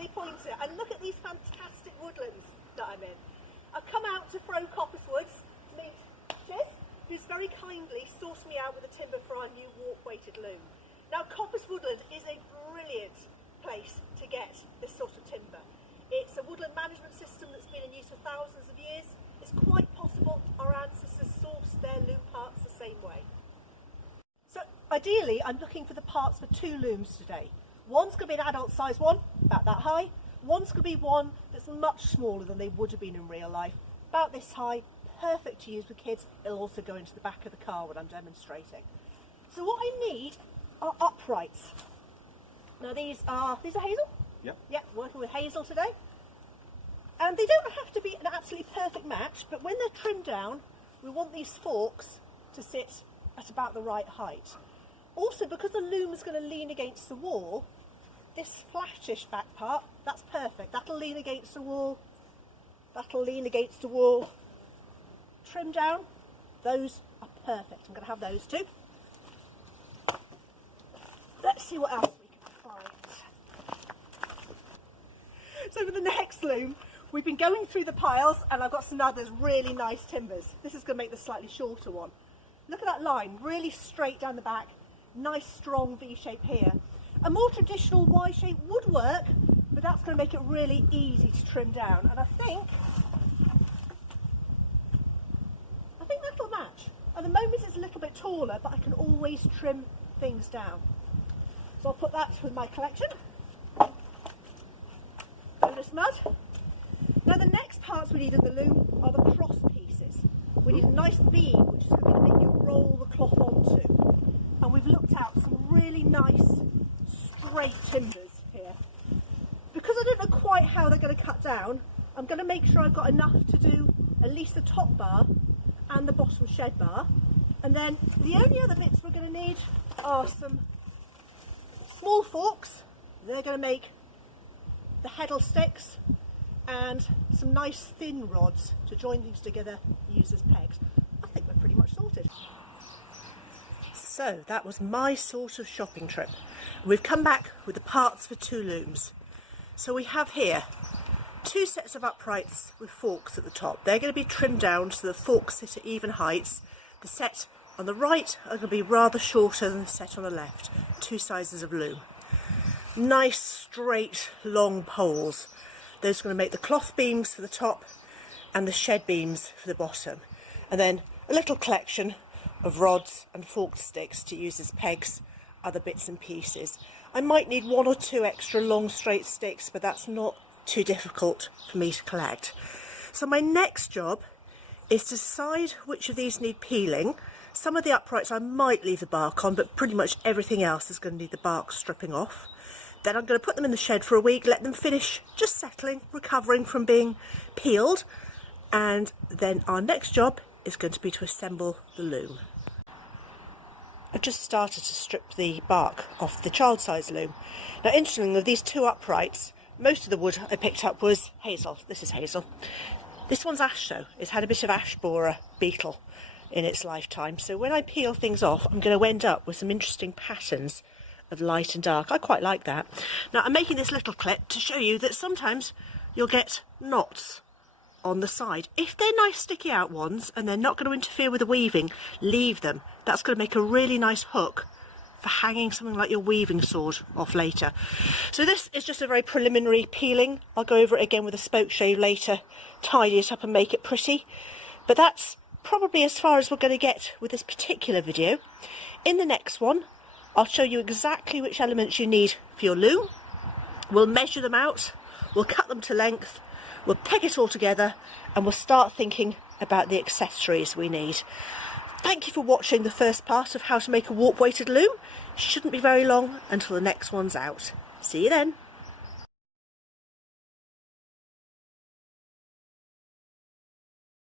Sally Pointer, and look at these fantastic woodlands that I'm in. I've come out to throw coppice woods to meet Jez, who's very kindly sourced me out with the timber for our new Warp Weighted Loom. Now, coppice woodland is a brilliant place to get this sort of timber. It's a woodland management system that's been in use for thousands of years. It's quite possible our ancestors sourced their loom parts the same way. So ideally, I'm looking for the parts for 2 looms today. One's going to be an adult size one, about that high. One's going to be one that's much smaller than they would have been in real life, about this high, perfect to use with kids. It'll also go into the back of the car when I'm demonstrating. So what I need are uprights. Now these are hazel? Yep. Yeah, working with hazel today. And they don't have to be an absolutely perfect match, but when they're trimmed down, we want these forks to sit at about the right height. Also, because the loom is going to lean against the wall, this flattish back part, that's perfect. That'll lean against the wall, that'll lean against the wall. Trim down, those are perfect. I'm going to have those too. Let's see what else we can find. So for the next loom, we've been going through the piles and I've got some others really nice timbers. This is going to make the slightly shorter one. Look at that line, really straight down the back, nice strong V shape here. A more traditional Y shape would work, but that's going to make it really easy to trim down. And I think that'll match. At the moment it's a little bit taller, but I can always trim things down. So I'll put that with my collection. Bonus mud. Now the next parts we need in the loom are the cross pieces. We need a nice beam, which is going to be the bit you roll the cloth onto. And we've looked out some really nice straight timbers here. Because I don't know quite how they're going to cut down, I'm going to make sure I've got enough to do at least the top bar and the bottom shed bar. And then the only other bits we're going to need are some small forks. They're going to make the heddle sticks, and some nice thin rods to join things together, use as pegs. I think we're pretty much sorted. So that was my sort of shopping trip. We've come back with the parts for 2 looms. So we have here 2 sets of uprights with forks at the top. They're going to be trimmed down so the forks sit at even heights. The set on the right are going to be rather shorter than the set on the left. 2 sizes of loom. Nice straight long poles. Those are going to make the cloth beams for the top and the shed beams for the bottom. And then a little collection of rods and forked sticks to use as pegs, other bits and pieces. I might need 1 or 2 extra long straight sticks, but that's not too difficult for me to collect. So my next job is to decide which of these need peeling. Some of the uprights I might leave the bark on, but pretty much everything else is going to need the bark stripping off. Then I'm going to put them in the shed for a week, let them finish just settling, recovering from being peeled. And then our next job is going to be to assemble the loom. I've just started to strip the bark off the child size loom. Now interestingly, of these 2 uprights, most of the wood I picked up was hazel. This is hazel. This one's ash though. It's had a bit of ash borer beetle in its lifetime. So when I peel things off, I'm going to end up with some interesting patterns of light and dark. I quite like that. Now I'm making this little clip to show you that sometimes you'll get knots on the side. If they're nice sticky out ones and they're not going to interfere with the weaving, leave them. That's going to make a really nice hook for hanging something like your weaving sword off later. So this is just a very preliminary peeling. I'll go over it again with a spoke shave later, tidy it up and make it pretty. But that's probably as far as we're going to get with this particular video. In the next one, I'll show you exactly which elements you need for your loom. We'll measure them out, we'll cut them to length, we'll peg it all together, and we'll start thinking about the accessories we need. Thank you for watching the first part of how to make a warp weighted loom. Shouldn't be very long until the next one's out. See you then.